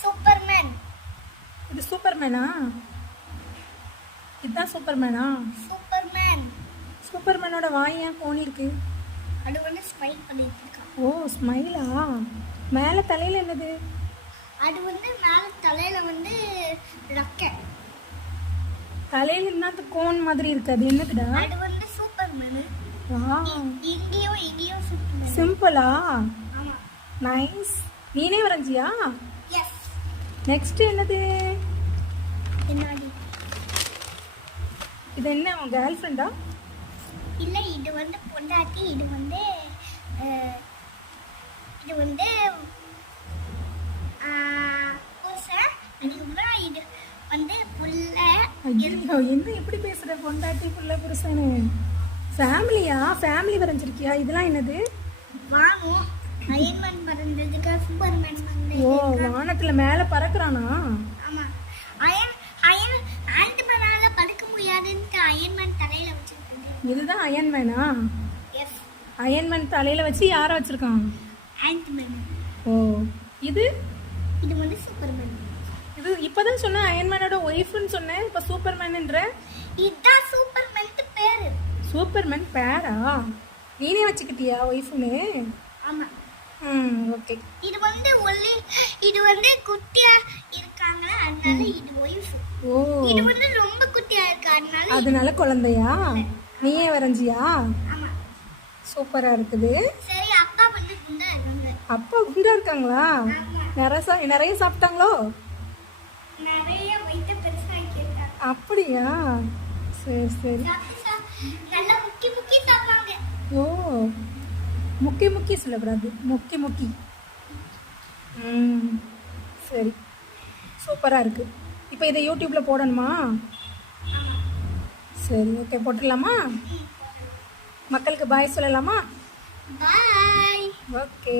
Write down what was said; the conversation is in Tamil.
சூப்பர்மேன் இது சூப்பர்மேனா இதுதான் சூப்பர்மேனா சூப்பர்மேன் சூப்பர்மேனோட வாய் ஏன் கோணி இருக்கு அது வந்து ஸ்மைல் பண்ணிட்டு இருக்கான் ஓ ஸ்மைலா மேலே தலையில் என்னது? அது வந்து மேல தலையில வந்து ரெக்கை தலையில் என்னது கோன் மாதிரி இருக்கு. அது என்னதுடா? அது வந்து சூப்பர்மேன் வா இங்கேயும் இங்கேயும் சூப்பர்மேன் சிம்பிளா ஆமா. நைஸ் நீனே வரைஞ்சியா? எஸ் நெக்ஸ்ட் என்னது? இது என்ன உன் கேர்ள் ஃப்ரெண்டா இல்ல இது வந்து பொண்டாட்டி இது வந்து இது வந்து அதுக்கப்புறம் இது வந்து புள்ள. ஐயோ என்ன எப்படி பேசுற பொண்டாட்டி புள்ள புருஷனு? ஃபேமிலியா ஃபேமிலி வரைஞ்சிருக்கியா? இதெல்லாம் என்னது? வாங்கும் அயன்மேன் பறந்ததுக்கு சூப்பர்மேன் வந்து ஓ வானத்துல மேல பறக்குறானா? ஆமா. அயன் அயன் ஆண்ட்மேனால படுக்க முடியாதுன்னு அயன்மேன் தலையில வச்சிருக்காங்க. இதுதான் அயன்மேனா எஸ் அயன்மேன் தலையில வச்சு யார வச்சிருக்கான்? ஆண்ட்மேன் ஓ இது? இது வந்து சூப்பர்மேன் இது இப்பதான் சொன்ன அயன்மேனோட ஒய்ஃப்னு சொன்னேன் இப்ப சூப்பர்மேன்ன்ற இதுதான் சூப்பர்மேன் பேரு. சூப்பர்மேன் பேரா? நீனே வச்சுக்கிட்டியா ஒய்ஃப்னு? ஆமா. ஓகே இது வந்து ஒல்லி இது வந்து குட்டியா இருக்காங்களா? அதனால இது ஒய்ஃப் ஓ. இது வந்து ரொம்ப குட்டியா இருக்கு அதனால அதனால குழந்தையா? நீயே வரைஞ்சியா? ஆமா. சூப்பரா இருக்குது. சரி அக்கா வந்து குண்டா இருக்காங்க. அப்பா குண்டா இருக்காங்களா? நிறைய நிறைய சாப்பிட்டாங்களோ? நிறைய வயிற்று இருக்காங்க. அப்படியா? சரி சரி சாப்பிட்டு சா- நல்லா முக்கி முக்கி சாப்பிடுவாங்க ஓ முக்கி முக்கி சொல்லக்கூடாது முக்கி முக்கி. சரி. சூப்பராக இருக்கு. இப்போ இதை யூடியூப்பில் போடணுமா? சரி ஓகே போட்டுடலாமா? மக்களுக்கு பாய் சொல்லலாமா? Bye okay